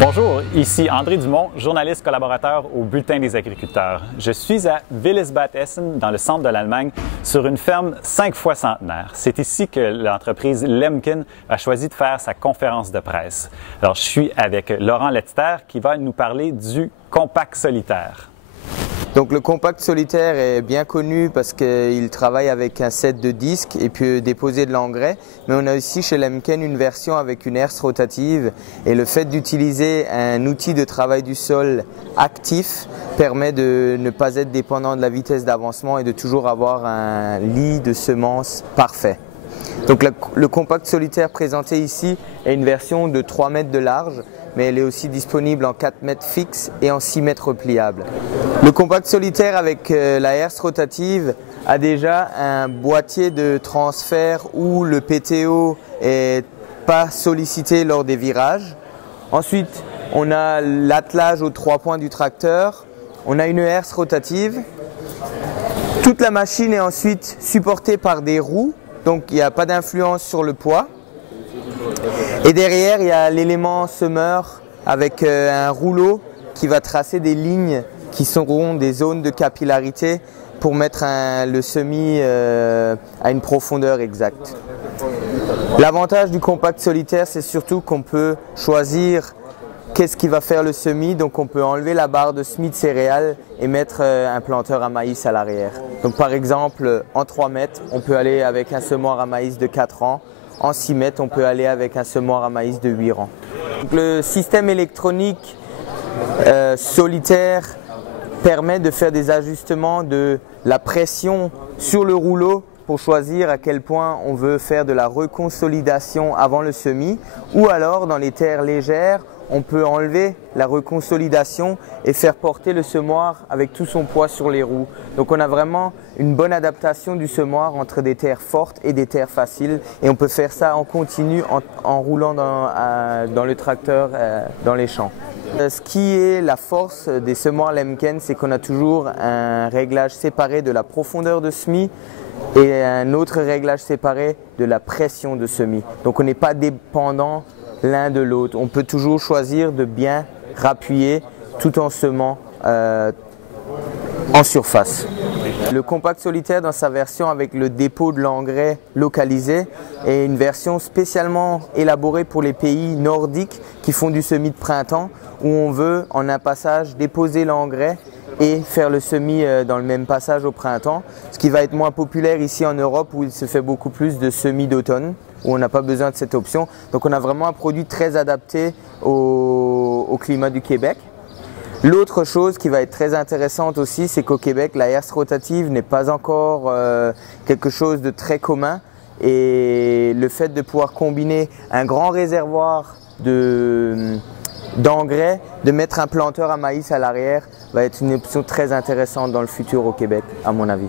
Bonjour, ici André Dumont, journaliste collaborateur au Bulletin des agriculteurs. Je suis à Willisbad Essen, dans le centre de l'Allemagne, sur une ferme 5 fois centenaire. C'est ici que l'entreprise Lemken a choisi de faire sa conférence de presse. Alors, je suis avec Laurent Letzter qui va nous parler du compact solitaire. Donc le compact solitaire est bien connu parce qu'il travaille avec un set de disques et peut déposer de l'engrais. Mais on a aussi chez Lemken une version avec une herse rotative. Et le fait d'utiliser un outil de travail du sol actif permet de ne pas être dépendant de la vitesse d'avancement et de toujours avoir un lit de semences parfait. Donc le compact solitaire présenté ici est une version de 3 mètres de large, mais elle est aussi disponible en 4 mètres fixe et en 6 mètres pliable. Le compact solitaire avec la herse rotative a déjà un boîtier de transfert où le PTO est pas sollicité lors des virages. Ensuite, on a l'attelage aux 3 points du tracteur. On a une herse rotative. Toute la machine est ensuite supportée par des roues, donc il n'y a pas d'influence sur le poids. Et derrière, il y a l'élément semeur avec un rouleau qui va tracer des lignes qui seront des zones de capillarité pour mettre le semis à une profondeur exacte. L'avantage du compact solitaire, c'est surtout qu'on peut choisir qu'est-ce qui va faire le semis. Donc on peut enlever la barre de semis de céréales et mettre un planteur à maïs à l'arrière. Donc par exemple, en 3 mètres, on peut aller avec un semoir à maïs de 4 ans. En 6 mètres, on peut aller avec un semoir à maïs de 8 rangs. Donc, le système électronique solitaire permet de faire des ajustements de la pression sur le rouleau pour choisir à quel point on veut faire de la reconsolidation avant le semis, ou alors dans les terres légères, on peut enlever la reconsolidation et faire porter le semoir avec tout son poids sur les roues. Donc on a vraiment une bonne adaptation du semoir entre des terres fortes et des terres faciles, et on peut faire ça en continu en roulant dans le tracteur dans les champs. Ce qui est la force des semoirs Lemken, c'est qu'on a toujours un réglage séparé de la profondeur de semis et un autre réglage séparé de la pression de semis. Donc on n'est pas dépendant l'un de l'autre. On peut toujours choisir de bien rappuyer tout en semant en surface. Le compact solitaire dans sa version avec le dépôt de l'engrais localisé est une version spécialement élaborée pour les pays nordiques qui font du semis de printemps, où on veut en un passage déposer l'engrais et faire le semis dans le même passage au printemps, ce qui va être moins populaire ici en Europe où il se fait beaucoup plus de semis d'automne, où on n'a pas besoin de cette option. Donc on a vraiment un produit très adapté au climat du Québec. L'autre chose qui va être très intéressante aussi, c'est qu'au Québec, la herse rotative n'est pas encore quelque chose de très commun, et le fait de pouvoir combiner un grand réservoir d'engrais, de mettre un planteur à maïs à l'arrière, va être une option très intéressante dans le futur au Québec, à mon avis.